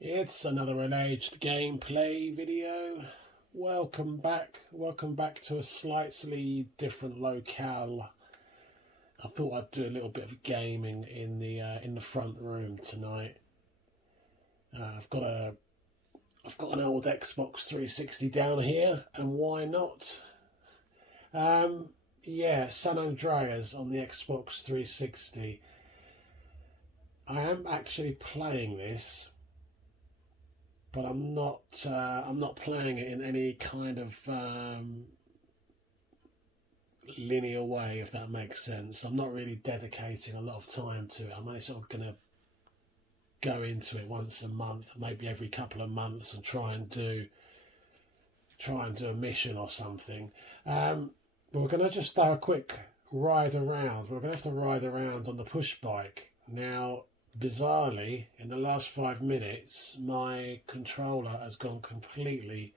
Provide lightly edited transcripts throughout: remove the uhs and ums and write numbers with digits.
It's another unaged gameplay video. Welcome back to a slightly different locale. I thought I'd do a little bit of gaming in the front room tonight. I've got an old Xbox 360 down here, and why not? Yeah, San Andreas on the Xbox 360. I am actually playing this, but I'm not playing it in any kind of linear way, if that makes sense. I'm not really dedicating a lot of time to it. I'm only sort of going to go into it once a month, maybe every couple of months, and try and do a mission or something. But we're going to just do a quick ride around. We're going to have to ride around on the push bike. Now, bizarrely, in the last 5 minutes, my controller has gone completely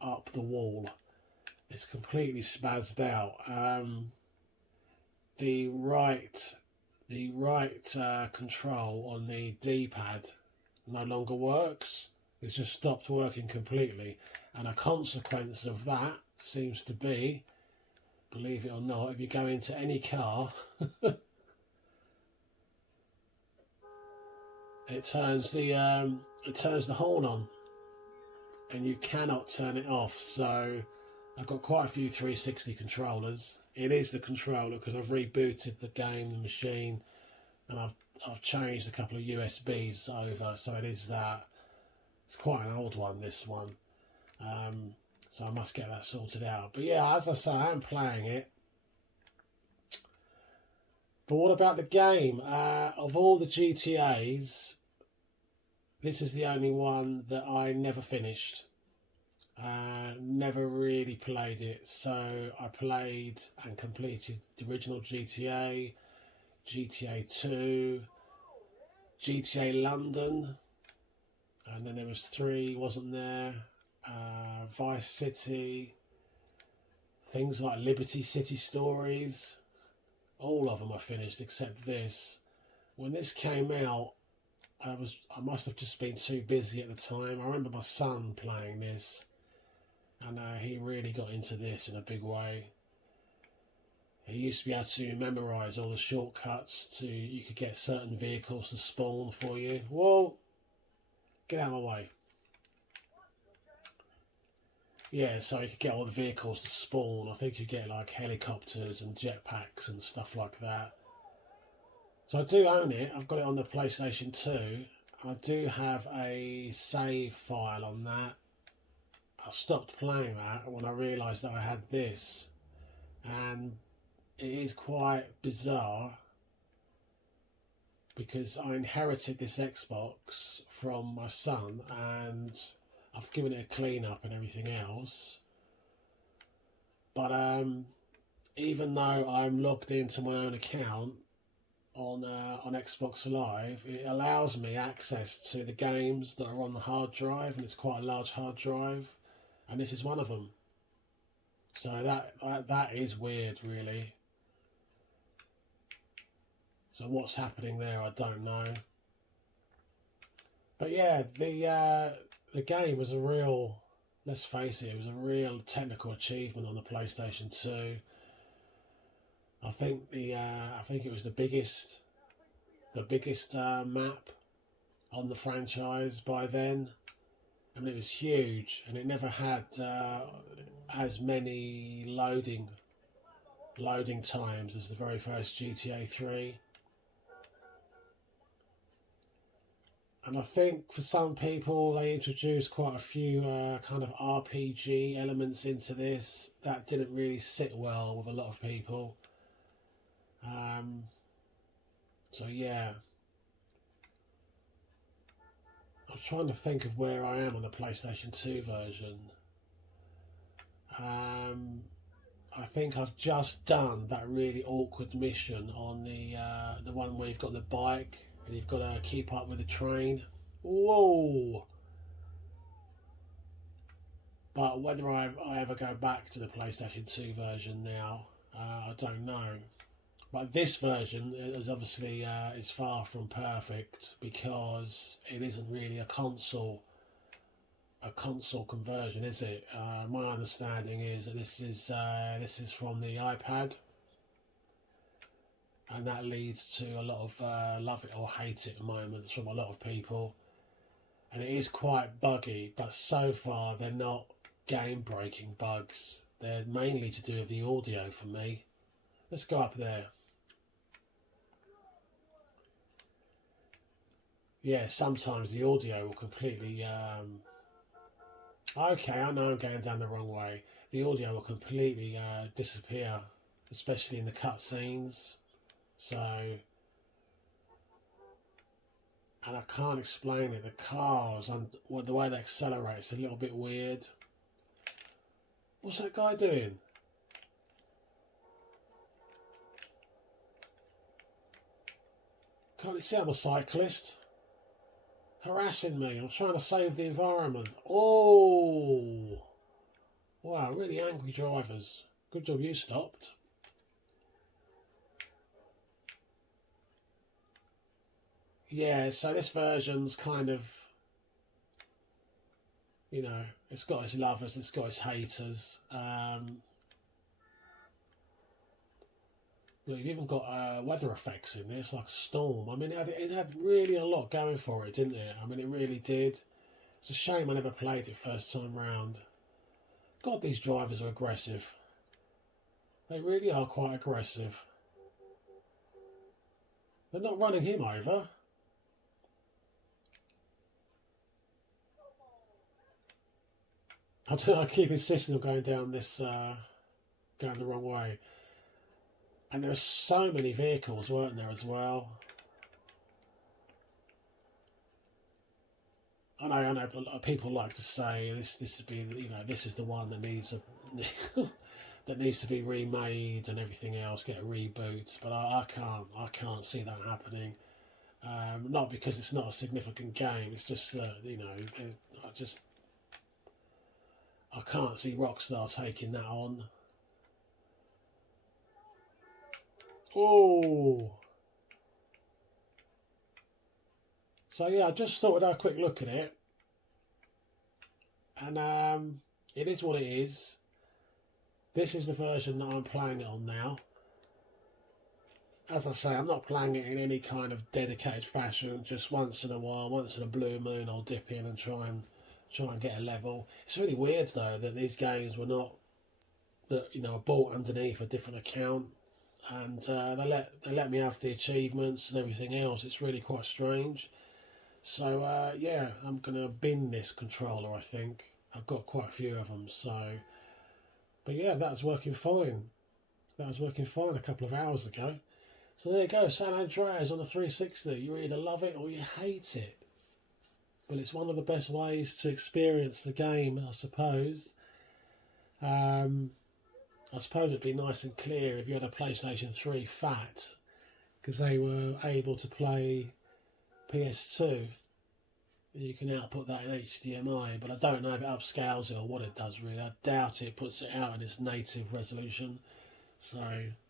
up the wall. It's completely spazzed out. The right control on the D-pad no longer works. It's just stopped working completely, and a consequence of that seems to be, believe it or not, if you go into any car, it turns the horn on, and you cannot turn it off. So I've got quite a few 360 controllers. It is the controller because I've rebooted the game, the machine, and I've changed a couple of USBs over, so it is that. It's quite an old one, this one, so I must get that sorted out. But yeah, as I say, I am playing it. But what about the game? Of all the GTAs, this is the only one that I never finished. Never really played it. So I played and completed the original GTA, GTA 2, GTA London, and then there was 3, wasn't there? Vice City, things like Liberty City Stories. All of them I finished except this. When this came out, I must have just been too busy at the time. I remember my son playing this, and he really got into this in a big way. He used to be able to memorise all the shortcuts you could get certain vehicles to spawn for you. Whoa! Get out of my way. Yeah, so you could get all the vehicles to spawn. I think you get like helicopters and jetpacks and stuff like that. So I do own it. I've got it on the PlayStation 2. I do have a save file on that. I stopped playing that when I realised that I had this, and it is quite bizarre because I inherited this Xbox from my son, and I've given it a clean up and everything else. But even though I'm logged into my own account on Xbox Live, it allows me access to the games that are on the hard drive, and it's quite a large hard drive, and this is one of them. So that is weird, really. So what's happening there, I don't know. But yeah, the game was a real, let's face it was a real technical achievement on the PlayStation 2. I think it was the biggest map on the franchise by then. I mean, it was huge, and it never had as many loading times as the very first GTA 3. And I think for some people they introduced quite a few kind of RPG elements into this that didn't really sit well with a lot of people. So yeah, I'm trying to think of where I am on the PlayStation 2 version. I think I've just done that really awkward mission on the one where you've got the bike and you've got to keep up with the train. Whoa! But whether I ever go back to the PlayStation 2 version now, I don't know. But this version is obviously is far from perfect because it isn't really a console conversion, is it? My understanding is that this is from the iPad, and that leads to a lot of love it or hate it moments from a lot of people. And it is quite buggy, but so far they're not game-breaking bugs. They're mainly to do with the audio for me. Let's go up there. Yeah, sometimes the audio will completely... Okay, I know I'm going down the wrong way. The audio will completely disappear, especially in the cutscenes. So... And I can't explain it. The cars and the way they accelerate is a little bit weird. What's that guy doing? Can't you see I'm a cyclist? Harassing me. I'm trying to save the environment. Oh! Wow, really angry drivers. Good job you stopped. Yeah, so this version's kind of, you know, it's got its lovers, it's got its haters. Look, you've even got weather effects in there. It's like a storm. I mean, it had really a lot going for it, didn't it? I mean, it really did. It's a shame I never played it first time round. God, these drivers are aggressive. They really are quite aggressive. They're not running him over. I don't know, I keep insisting on going down this, going the wrong way. And there are so many vehicles, weren't there, as well? I know. People like to say this would be, you know, this is the one that needs that needs to be remade and everything else, get a reboot. But I can't see that happening. Not because it's not a significant game. It's just that you know, I can't see Rockstar taking that on. Oh. So yeah, I just thought I'd have a quick look at it. And it is what it is. This is the version that I'm playing it on now. As I say, I'm not playing it in any kind of dedicated fashion. Just once in a while, once in a blue moon, I'll dip in and try and get a level. It's really weird though that these games were not, that you know, are bought underneath a different account, and they let me have the achievements and everything else. It's really quite strange. So yeah, I'm gonna bin this controller. I think I've got quite a few of them. So, but yeah, that's working fine. That was working fine a couple of hours ago. So there you go, San Andreas on the 360. You either love it or you hate it. But it's one of the best ways to experience the game, I suppose. I suppose it'd be nice and clear if you had a PlayStation 3 Fat, because they were able to play PS2. You can output that in HDMI, but I don't know if it upscales it or what it does really. I doubt it puts it out in its native resolution. So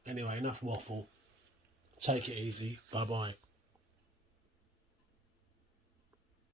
anyway, enough waffle. Take it easy. Bye bye.